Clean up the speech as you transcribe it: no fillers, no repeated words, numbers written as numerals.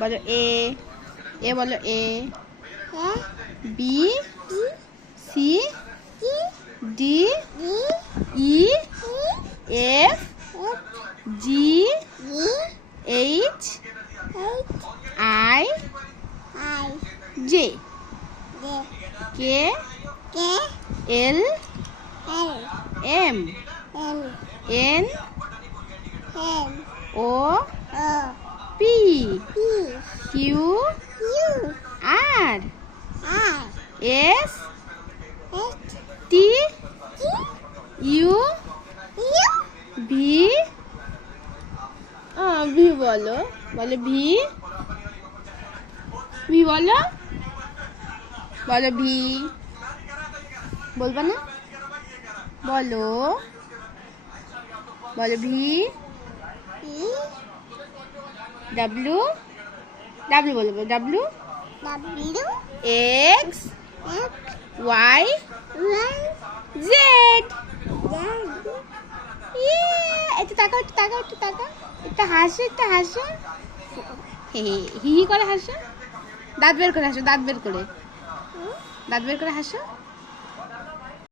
বলো A. A বলো A. B C D E F G H I J K L M N O P Q R S T U V. V বলো। বলো V. V বলো। বলো V. বলবা না? বলো। বলো ভি। ডাব্লু। ডাব্লু বলো। W X Y Z. একটু তাকাও, একটু তাকাও, একটু তাকাও, একটু হাসো, একটু হাসো, হি হি করে হাসো, দাঁত বের করে হাসো, দাঁত বের করে, দাঁত বের করে হাসো।